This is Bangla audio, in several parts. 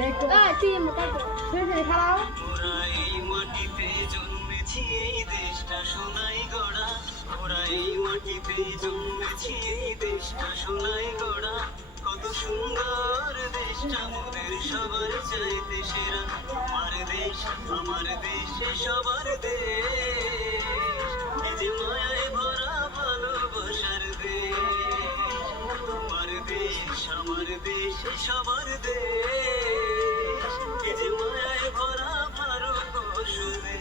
দেখো তুই মোটা তুই খাও ওরা এই মাটিতে জন্মেছি এই দেশটা সোনাই গড়া ওরা এই মাটিতে জন্মেছি এই দেশটা সোনাই গড়া কত সুন্দর দেশটা মোদের সবার চাইতে সেরা আমার দেশে সবার দেশ এই যে মায়ায় ভরা ভালোবাসার দেশ তোমার দেশ আমার দেশে সবার দেশ এই যে মায়ায় ভরা ভারতবর্ষ দেশ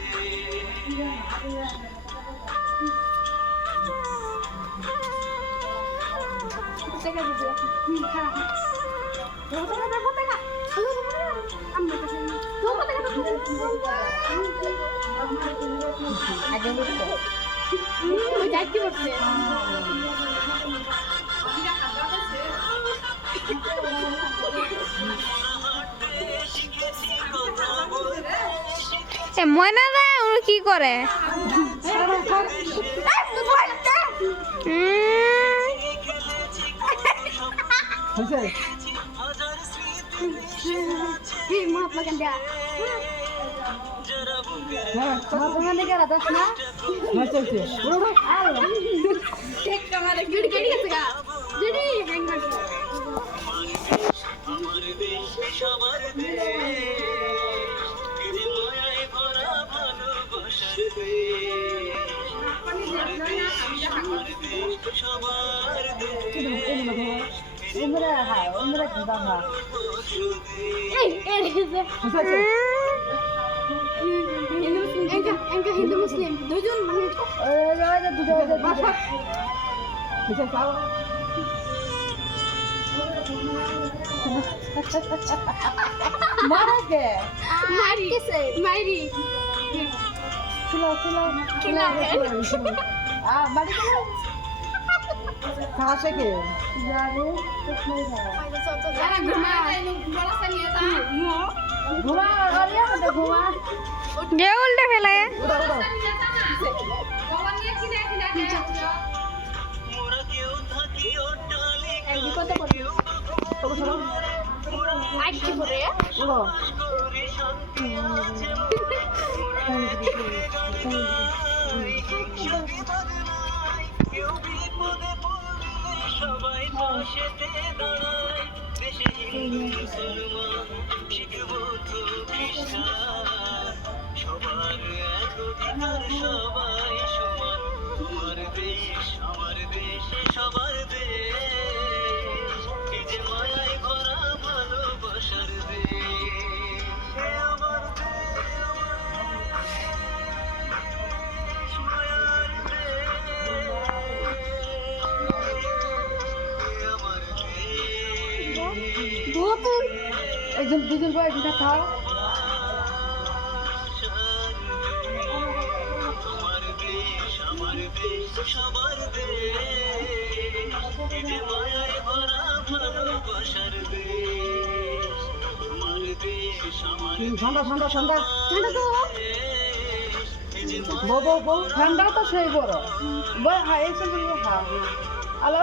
দেখা দিবি খারাপ দেখো দেখা আমি তো দেখা আগে ওই যাইতে করছে ময়না দা ওরা কি করে মহাত্মা গান্ধী মহাত্মা গান্ধী কেরা দশ না আমার দেশ সবার দেশ এই যে মায়ায় ভরা ভালোবাসার দেশ আমার দেশ সবার দেশ হিন্দু মুসলিম দুজন মারাকে মারি খিলা বাড়ি খাওয়া কে যারে ঘুমা ঘুমা যে উল্টে ফেলে মোরা কেউ থাকি অট্টালিকা কত আইসি করে করি শান্তি আছে কেউ বিপদে পড়লে সবাই পাশেতে দাঁড়ায় দেশে হিন্দু মুসলমান শিখ বৌদ্ধ খ্রিস্টান সবার এক অধিকার সবাই সমান তোমার দেশ আমার দেশে সবার দেশ এই যে মায়ায় ভরা ভালোবাসার দেশ আমার দেশ মায়ার দেশ আমার দেশ একজন দুজন করে দুটা খাও তোমার দেশ আমার দেশ সবার দেশ এই যে মায়ায় ভরা ভালোবাসার দেশ তোমার দেশ আমার ঠান্ডা ঠান্ডা ঠান্ডা ঠান্ডা তো দেশ এই যে বউ ঠান্ডা তো সেই বড় বড় হ্যাঁ এই সব হ্যাঁ আলো